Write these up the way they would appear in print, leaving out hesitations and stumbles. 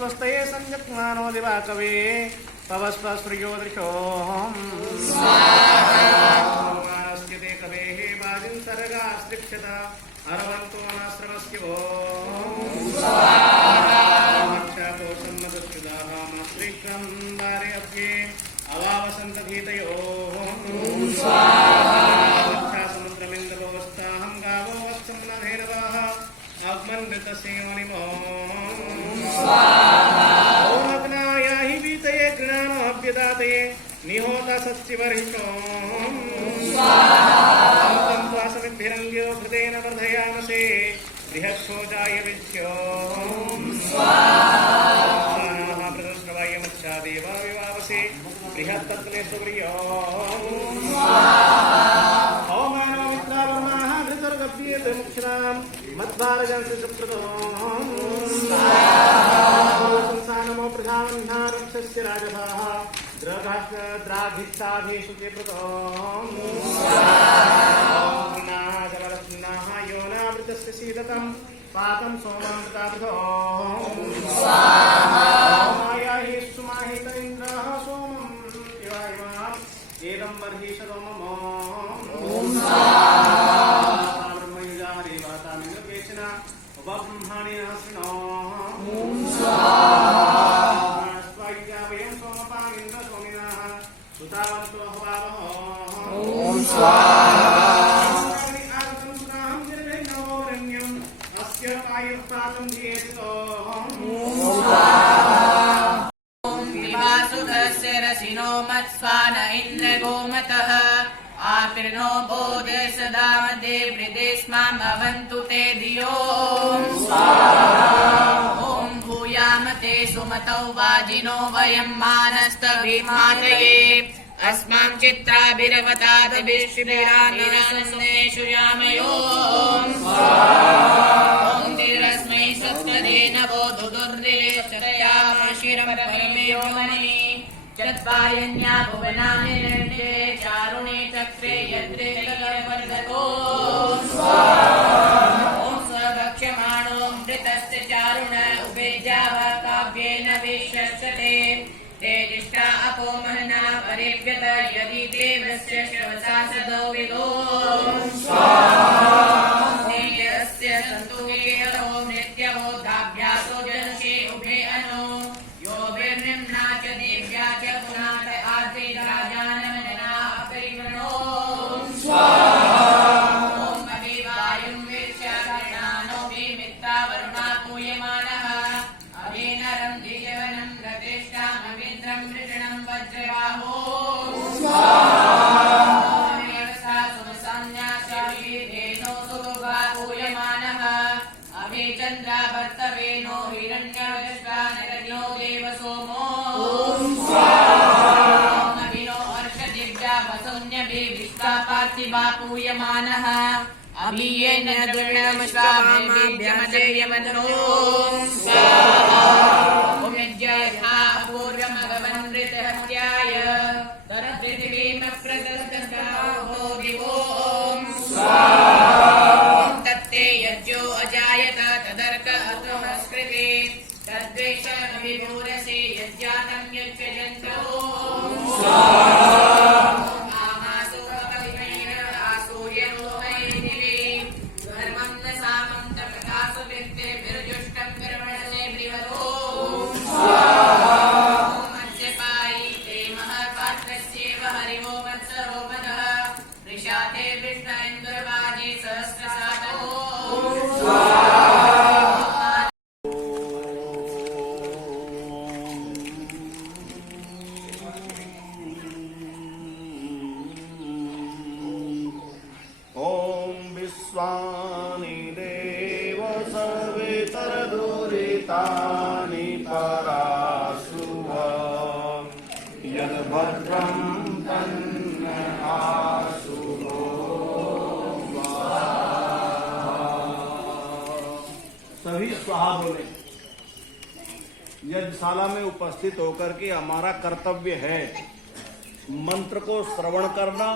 स्वस्तये संजक्मानो दिवाकवे पवस्पस्प्रियो दृशोऽहम् स्वाहास्ते कवेः वाजिन्तरगास्त्रिक्षत अरवन्तो अनाश्रमस्य वारे अभ्ये अवावसन्तभीतयो समुद्रमिन्दवोस्ताहं गावो वत्सं न धेनवः आग्मन्वितसेवनिमो ॐ अग्नायाहि वीतये गृणामभ्यदातये निहोता सत्सिवर्हिषो स्वासमिद्भिरङ्ग्यो हृदेन वर्धयामसे बृहत्सोजाय विद्यो देव विवावसे बृहत्तत्त्वे सुप्रियो हवमानो मित्रावर्णाः धृतर्गभ्येत मुक्षरां मद्भारजन्ति सुकृतो संसानमो प्रधावह्ना रक्षस्य राजभाः द्राघित्ताभिषु चेपृतो जलरत्नाः योनावृतस्य सीदतं पातं सोमामृतावृतो एदं बर्हिषदो मम ब्रह्मयुजारे वातामिन्द्रकेशना उपब्रह्माणि नासिनो स्वायुजा वयं सोमपामिन्द्र सोमिनः सुतावन्तो हवावः ॐ अस्य वायुपातं धीयतो रसिनो मत्स्वान इन्द्र गोमतः आकृणो बोधे सदा मदे वृदेस्माम् अवन्तु ते धियो ॐ भूयाम ते सुमतौ वाजिनो वयं मानस्तभिमातये अस्मां चित्राभिरवतादभिश्रिरानिरानन्देषु यामयो ॐ तिरस्मै सप्तधेनवो दुदुर्निरेशतयामशिरं परमेयो मणि चत्वार्यन्या भुवनानि निर्जे चारुणे चक्रे यद्रे जगवर्धको ॐ स्वभक्ष्यमाणो मृतस्य चारुण उभेज्यावा काव्येन विश्वसते तेजिष्ठा अपो महना परिव्यत यदि देवस्य श्रवसा सदो विदो नेयस्य सन्तु केतो मृत्यवोधाभ्यासो जनशे उभे अनो यो विर्निम्ना च देव्या च पुनात आर्ति राजानमजना अपरिगणो ॐ अभिवायुं वीक्ष्यानो विमित्ता वरुणा पूयमानः अभिनरं दिजवनं गतिष्ठामविन्द्रं वृषणं वज्रबाहो व्यवस्था सुमसान्याश्चाभिधेनो सुभुगा पूयमानः अभिचन्द्राभर्तवेनो हिरण्यवृष्टानरण्यो देवसोमो अभिनो अर्षदिव्या वसुन्यभिविष्टा पार्थिवा पूयमानः अभियेन दुर्णमश्वाभ्यमजयमनो स्वाहा पूर्वमगवन्मृतहत्याय तरपृथिवीमप्रदस्तहो दिवो तत्ते यज्ञो अजायत तदर्क अतमस्कृते तद्वेषं विभूरसे यज्ञातं यज्ञजन्तो आमासु कविमेन आसूर्यनो हैदिवे धर्मं न सामं तप्रकाशु वित्ते विरजुष्टं कर्मणसे बृहतो मत्स्यपायी ते महत्पात्रस्येव हरिवो वत्सरो मदः ऋषाते विष्ण इन्दुर्वाजे सहस्रसातो विश्वानि देव सर्वेतरदुरितानि पराशुभ यद्भद्रं तन्न आशुभो सभी स्वाहा बोले। यज्ञशाला में उपस्थित होकर के हमारा कर्तव्य है मंत्र को श्रवण करना,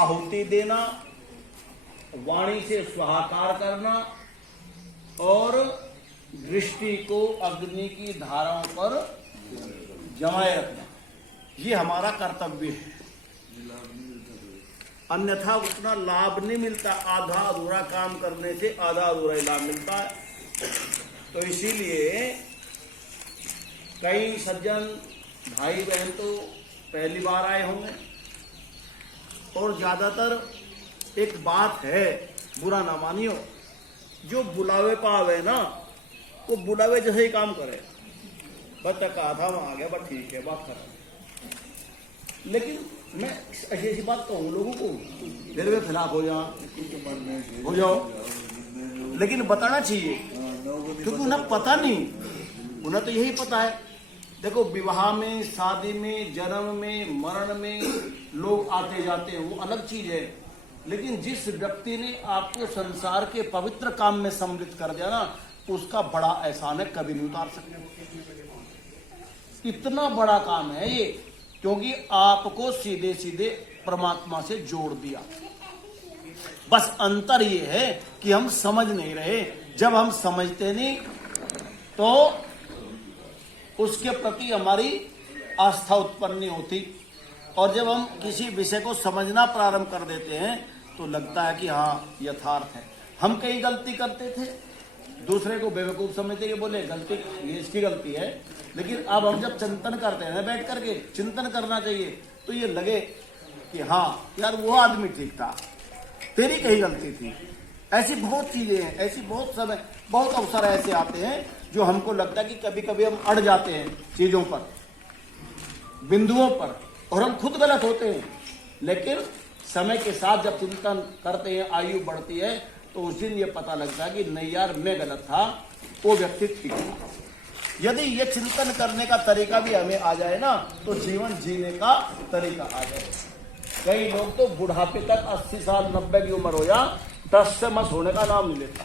आहुति देना, वाणी से स्वाहाकार करना और दृष्टि को अग्नि की धाराओं पर जमाए रखना, ये हमारा कर्तव्य है। अन्यथा उतना लाभ नहीं मिलता, आधा अधूरा काम करने से आधा अधूरा ही लाभ मिलता है। तो इसीलिए कई सज्जन भाई बहन तो पहली बार आए होंगे, और ज्यादातर एक बात है, बुरा ना मानियो, जो बुलावे पावे ना वो बुलावे जैसे ही काम करे। बच्चा कहा था वहां आ गया, बस ठीक है, बात खत्म। लेकिन मैं ऐसी ऐसी बात कहूँ लोगों को, मेरे में खिलाफ हो जाओ, लेकिन बताना चाहिए, क्योंकि उन्हें पता नहीं, उन्हें तो यही पता है। देखो, विवाह में, शादी में, जन्म में, मरण में लोग आते जाते हैं, वो अलग चीज है। लेकिन जिस व्यक्ति ने आपको संसार के पवित्र काम में सम्मिलित कर दिया ना, उसका बड़ा एहसान है, कभी नहीं उतार सकते। इतना बड़ा काम है ये, क्योंकि आपको सीधे सीधे परमात्मा से जोड़ दिया। बस अंतर ये है कि हम समझ नहीं रहे। जब हम समझते नहीं तो उसके प्रति हमारी आस्था उत्पन्न नहीं होती, और जब हम किसी विषय को समझना प्रारंभ कर देते हैं तो लगता है कि हाँ, यथार्थ है। हम कई गलती करते थे, दूसरे को बेवकूफ समझते कि बोले गलती ये इसकी गलती है, लेकिन अब हम जब चिंतन करते हैं, बैठ करके चिंतन करना चाहिए, तो ये लगे कि हाँ यार, वो आदमी ठीक था, तेरी कहीं गलती थी। ऐसी बहुत चीजें हैं, ऐसी बहुत समय, बहुत अवसर ऐसे आते हैं जो हमको लगता है कि कभी कभी हम अड़ जाते हैं चीजों पर, बिंदुओं पर, और हम खुद गलत होते हैं। लेकिन समय के साथ जब चिंतन करते हैं, आयु बढ़ती है, तो उस दिन ये पता लगता है कि नहीं यार, मैं गलत था, वो व्यक्ति ठीक था। यदि ये चिंतन करने का तरीका भी हमें आ जाए ना, तो जीवन जीने का तरीका आ जाए। कई लोग तो बुढ़ापे तक 80 साल 90 की उम्र हो जा, 10 से मस होने का नाम नहीं लेता,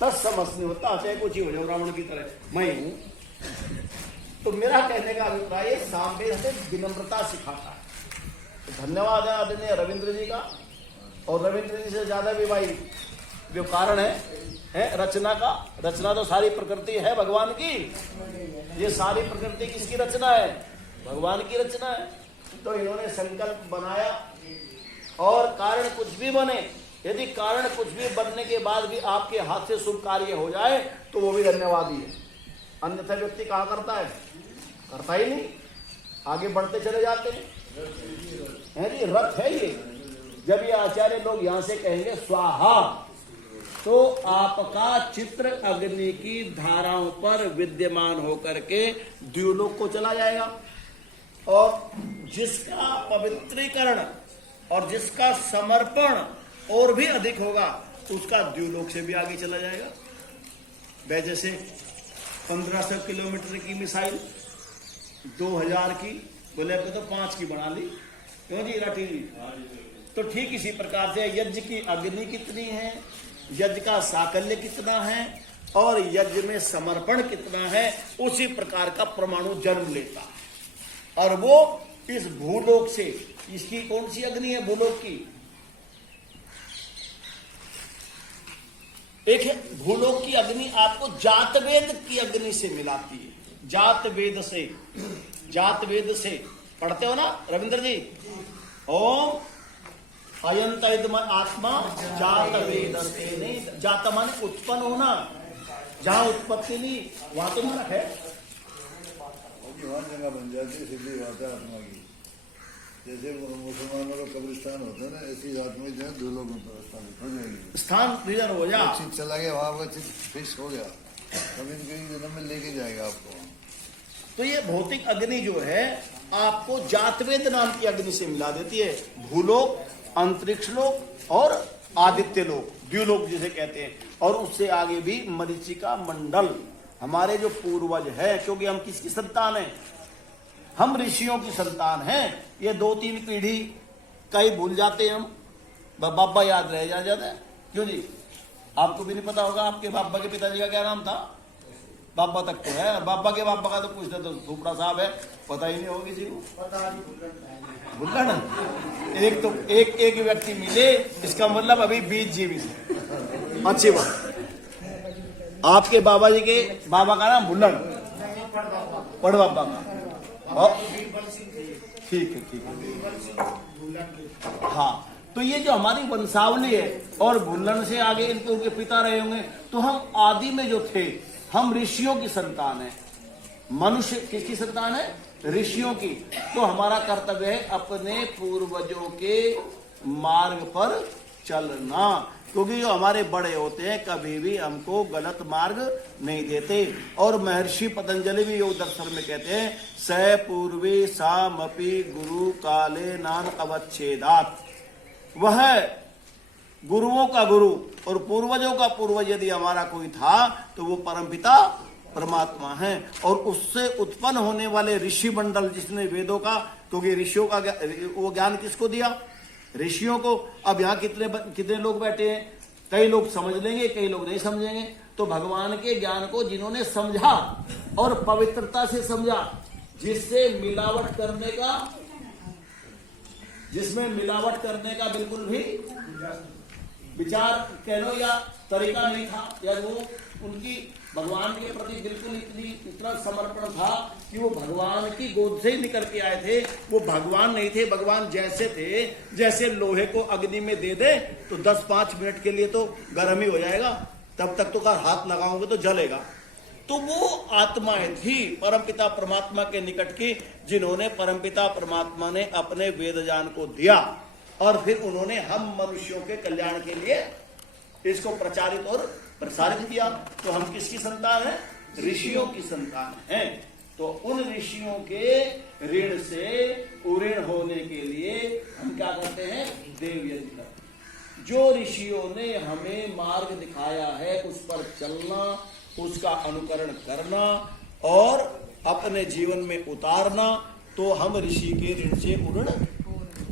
10 से मस नहीं होता, चाहे कुछ ही हो जाए, रावण की तरह मैं हूं। तो मेरा कहने का अभिप्राय सामवेद से विनम्रता सिखाता है। तो धन्यवाद है आदरणीय रविंद्र जी का, और रविंद्र जी से ज्यादा भी भाई जो कारण है रचना का। रचना तो सारी प्रकृति है भगवान की, ये सारी प्रकृति किसकी रचना है? भगवान की रचना है। तो इन्होंने संकल्प बनाया, और कारण कुछ भी बने, यदि कारण कुछ भी बनने के बाद भी आपके हाथ से शुभ कार्य हो जाए तो वो भी धन्यवाद ही है। अन्यथा व्यक्ति कहाँ करता है? करता ही नहीं, आगे बढ़ते चले जाते हैं। जी रथ है ये। जब ये आचार्य लोग यहां से कहेंगे स्वाहा, तो आपका चित्र अग्नि की धाराओं पर विद्यमान होकर के द्युलोक को चला जाएगा, और जिसका पवित्रीकरण और जिसका समर्पण और भी अधिक होगा, उसका द्युलोक से भी आगे चला जाएगा। वह जैसे 1500 किलोमीटर की मिसाइल 2000 की बोले तो 5 की बना ली, क्यों जी राठी जी? तो ठीक इसी प्रकार से यज्ञ की अग्नि कितनी है, यज्ञ का साकल्य कितना है, और यज्ञ में समर्पण कितना है, उसी प्रकार का परमाणु जन्म लेता है। और वो इस भूलोक से, इसकी कौन सी अग्नि है भूलोक की? एक है भूलोक की अग्नि, आपको जातवेद की अग्नि से मिलाती है। जातवेद से, जातवेद से पढ़ते हो ना रविंद्र जी? ओम अयंत आत्मा जातवेद से, नहीं जात माने उत्पन्न होना, जहां उत्पत्ति नहीं वहां तो नरक है। वहां जगह बन जाती है, सीधी बात है आत्मा की। जैसे मुसलमानों का कब्रिस्तान होता है ना, ऐसी आत्मा जो है 2 लोगों पर स्थापित हो जाएगी, स्थान रिजर्व हो जा, चित चला गया वहां पर, चित फिक्स हो गया, कभी न कभी जन्म में लेके जाएगा आपको। तो ये भौतिक अग्नि जो है आपको जातवेद नाम की अग्नि से मिला देती है। भूलोक, अंतरिक्ष लोक और आदित्य लोक, द्युलोक जिसे कहते हैं, और उससे आगे भी मरीचिका मंडल, हमारे जो पूर्वज है, क्योंकि हम किसकी संतान हैं? हम ऋषियों की संतान हैं। ये 2-3 पीढ़ी कई भूल जाते हैं हम, बाबा याद रह जाता है। क्यों जी? आपको भी नहीं पता होगा आपके बाबा के पिताजी का क्या नाम था? बाबा तक तो है, और बाबा के बाबा का तो पूछते तो थोपड़ा साहब है, पता ही नहीं होगा किसी को। बुल्लड़ एक तो एक व्यक्ति मिले, इसका मतलब अभी 20 जीवित है। अच्छी बात। आपके बाबा जी के बाबा का नाम बुल्लन, पड़ बाबा का। ठीक है, ठीक है। हाँ, तो ये जो हमारी वंशावली है, और बुल्लन से आगे इनके उनके पिता रहे होंगे, तो हम आदि में जो थे, हम ऋषियों की संतान है। मनुष्य किसकी संतान है? ऋषियों की। तो हमारा कर्तव्य है अपने पूर्वजों के मार्ग पर चलना, क्योंकि जो हमारे बड़े होते हैं कभी भी हमको गलत मार्ग नहीं देते। और महर्षि पतंजलि भी योग दर्शन में कहते हैं, स पूर्वी सामपि गुरु काले नान अवच्छेदात। वह गुरुओं का गुरु और पूर्वजों का पूर्वज यदि हमारा कोई था तो वो परमपिता परमात्मा है। और उससे उत्पन्न होने वाले ऋषि मंडल, जिसने वेदों का, क्योंकि ऋषियों का वो ज्ञान किसको दिया? ऋषियों को। अब यहाँ कितने लोग बैठे हैं, कई लोग समझ लेंगे, कई लोग नहीं समझेंगे। तो भगवान के ज्ञान को जिन्होंने समझा और पवित्रता से समझा, जिसमें मिलावट करने का बिल्कुल भी विचार कह लो या तरीका नहीं था, या वो उनकी भगवान के प्रति बिल्कुल इतना समर्पण था कि वो भगवान की गोद से ही निकल के आए थे। वो भगवान नहीं थे, भगवान जैसे थे, जैसे लोहे को अग्नि में दे दे तो 10-5 मिनट के लिए तो गर्म ही हो जाएगा, तब तक तो हाथ लगाओगे तो जलेगा। तो वो आत्माएं थी परमपिता परमात्मा के निकट की, जिन्होंने परमपिता परमात्मा ने अपने वेद ज्ञान को दिया, और फिर उन्होंने हम मनुष्यों के कल्याण के लिए इसको प्रचारित और प्रसारित किया। तो हम किसकी संतान है? ऋषियों की संतान हैं। तो उन ऋषियों के ऋण से उऋण होने के लिए हम क्या करते हैं? देव यज्ञ करते। जो ऋषियों ने हमें मार्ग दिखाया है उस पर चलना, उसका अनुकरण करना और अपने जीवन में उतारना, तो हम ऋषि के ऋण से उऋण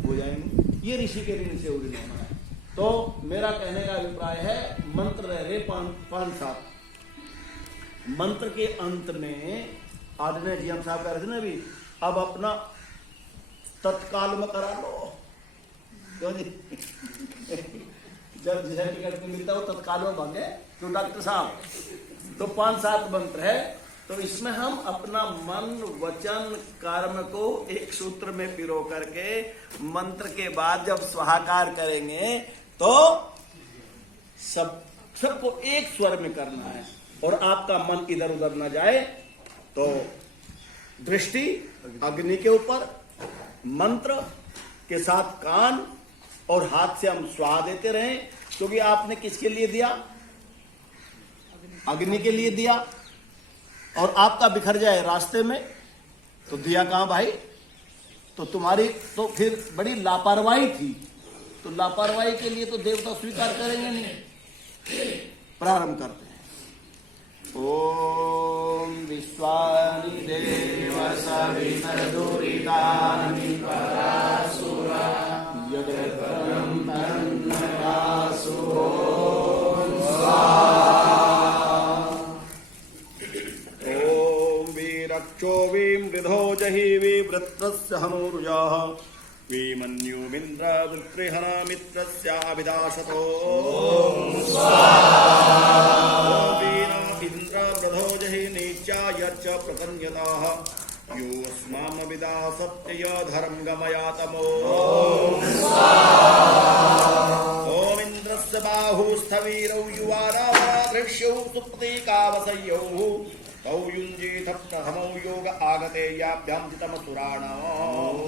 हो जाएंगे। ये ऋषि के ऋण से उऋण होना है। तो मेरा कहने का अभिप्राय है, मंत्र रह रहे 5-7 मंत्र के अंत में आदरणीय जीएम साहब कह रहे थे ना अभी, अब अपना तत्काल में करा लो, क्यों जी? जब जिसे टिकट नहीं मिलता वो तत्काल में भागे तो डॉक्टर साहब। तो 5-7 मंत्र है, तो इसमें हम अपना मन वचन कर्म को एक सूत्र में पिरो करके मंत्र के बाद जब स्वाहाकार करेंगे तो सबको एक स्वर में करना है, और आपका मन इधर उधर ना जाए। तो दृष्टि अग्नि के ऊपर, मंत्र के साथ कान और हाथ से हम स्वाहा देते रहें, क्योंकि आपने किसके लिए दिया? अग्नि के लिए दिया। और आपका बिखर जाए रास्ते में तो दिया कहां भाई? तो तुम्हारी तो फिर बड़ी लापरवाही थी। तो लापरवाही के लिए तो देवता स्वीकार करेंगे नहीं। प्रारंभ करते हैं। ओम विश्वानि देव सवितर्दुरितानि परासुरा यद्रं तन्नकासुरो वीमृधो जहि विवृत्रस्य हनूरुजाः वीमन्युमिन्द्र वृत्रिहनमित्रस्याभिदाशतो इन्द्रवृधो जहि नीचायच्च प्रतन्यताः यो अस्मामविदाः सत्ययधर्म गमयातमो ॐ इन्द्रस्य बाहुस्थवीरौ युवाराधृष्यौ सुप्रतीकावसय्यौ तौ युञ्जीथ प्रथमौ योग आगते याभ्यां जितमसुराणाम्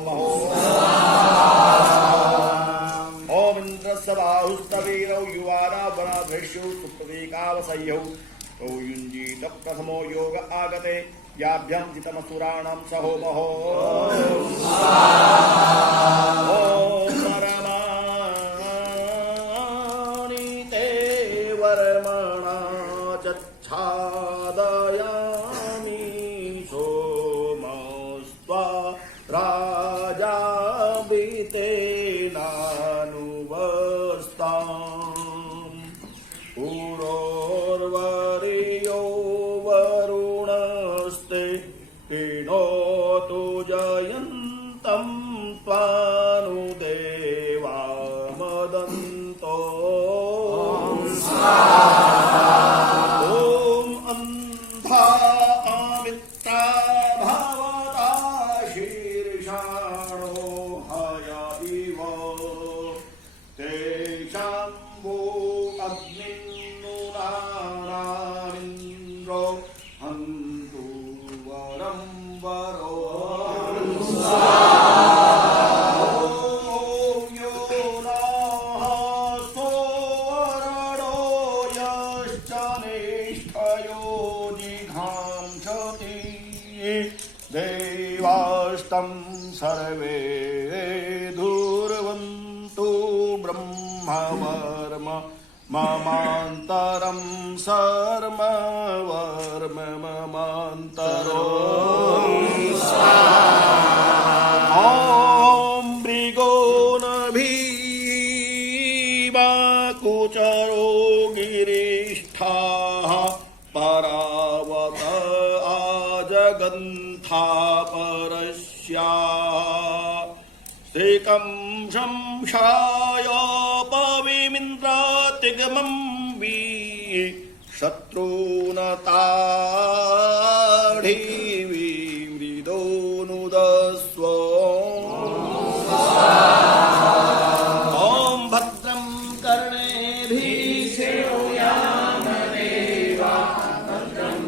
ॐ इन्द्रस्य बाहुस्तवीरौ युवारावराधृष्यौ सुप्रतीकावसय्यौ तौ युञ्जीथ प्रथमो योग आगते याभ्यां जितमसुराणां सहोमहो ॐ परमाणि ते वर्मणा चच्छादयामि सोमस्त्वा राजाभितेनानुवर्स्ताम् उरोर्वरीयो वरुणस्ते हिनोतु जयन्तं त्वानुदेवा मदन्तो ॐ निष्ठयो जिघांसति देवास्तं सर्वे धूर्वन्तु ब्रह्मवर्म ममान्तरं सर्ववर्म ममान्तरो ॐ मृगो नभीवाकुचरो गिरिष्ठाः परावत आजगन्था परस्याः स्थिकं शंशाय पविमिन्द्रातिगमं वि शत्रूनताढिविमृदोनुदस्व ॐ भद्रं कर्णेभिः शृणुयाम देवा भद्रं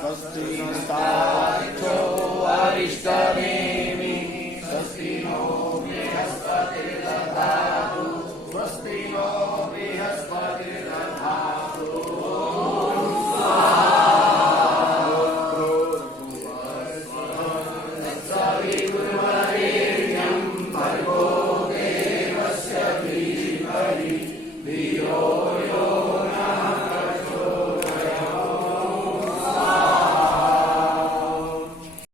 स्वस्ति नस्ताक्षो अरिष्टनेमि स्वस्ति नो बृहस्पतिर्दधातु स्वस्ति नो बृहस्पतिर्दधातु सवितुर्वरेण्यं भर्गो देवस्य धीमहि धियो यो